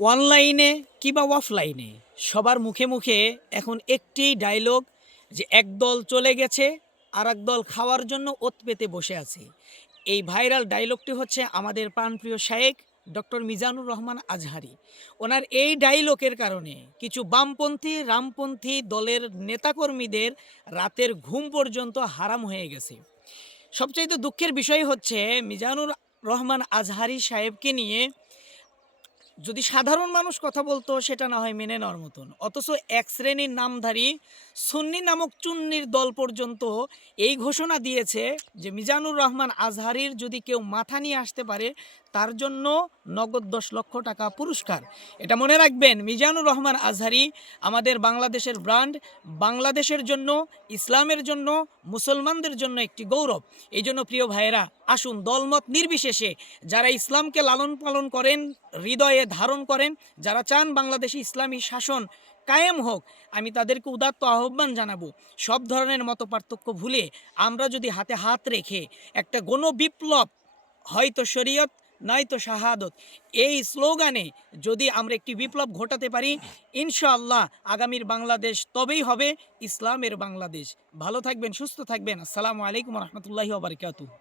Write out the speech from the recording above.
অনলাইনে কিংবা অফলাইনে সবার মুখে মুখে এখন একটি ডায়লগ, যে একদল চলে গেছে আর একদল খাওয়ার জন্য ওত পেতে বসে আছে। এই ভাইরাল ডায়লগটি হচ্ছে আমাদের প্রাণপ্রিয় শায়েখ ডক্টর মিজানুর রহমান আজহারি। ওনার এই ডায়লগের কারণে কিছু বামপন্থী রামপন্থী দলের নেতাকর্মীদের রাতের ঘুম পর্যন্ত হারাম হয়ে গেছে। সবচাইতে দুঃখের বিষয় হচ্ছে মিজানুর রহমান আজহারি সাহেবকে নিয়ে যদি সাধারণ মানুষ কথা বলতো সেটা না হয় মেনে নেওয়ার মতন, অথচ এক শ্রেণীর নামধারী সুন্নি নামক চুন্নির দল পর্যন্ত এই ঘোষণা দিয়েছে যে মিজানুর রহমান আজহারির যদি কেউ মাথা নিয়ে আসতে পারে তার জন্য নগদ 10 লক্ষ টাকা পুরস্কার। এটা মনে রাখবেন, মিজানুর রহমান আজহারি আমাদের বাংলাদেশের ব্র্যান্ড, বাংলাদেশের জন্য, ইসলামের জন্য, মুসলমানদের জন্য একটি গৌরব। এই জন্য প্রিয় ভাইয়েরা, আসুন দলমত নির্বিশেষে যারা ইসলামকে লালন পালন করেন, হৃদয়ে ধারণ করেন, যারা চান বাংলাদেশে ইসলামী শাসন কায়েম হোক, আমি তাদেরকে উদাত্ত আহ্বান জানাবো, সব ধরনের মতপার্থক্য ভুলে আমরা যদি হাতে হাত রেখে একটা গণবিপ্লব, হয়তো শরীয়ত নয়তো শাহাদত, এই স্লোগানে যদি আমরা একটি বিপ্লব ঘটাতে পারি, ইনশাআল্লাহ আগামীর বাংলাদেশ তবেই হবে ইসলামের বাংলাদেশ। ভালো থাকবেন, সুস্থ থাকবেন। আসসালামু আলাইকুম রহমতুল্লাহি ওয়া বারাকাতুহু।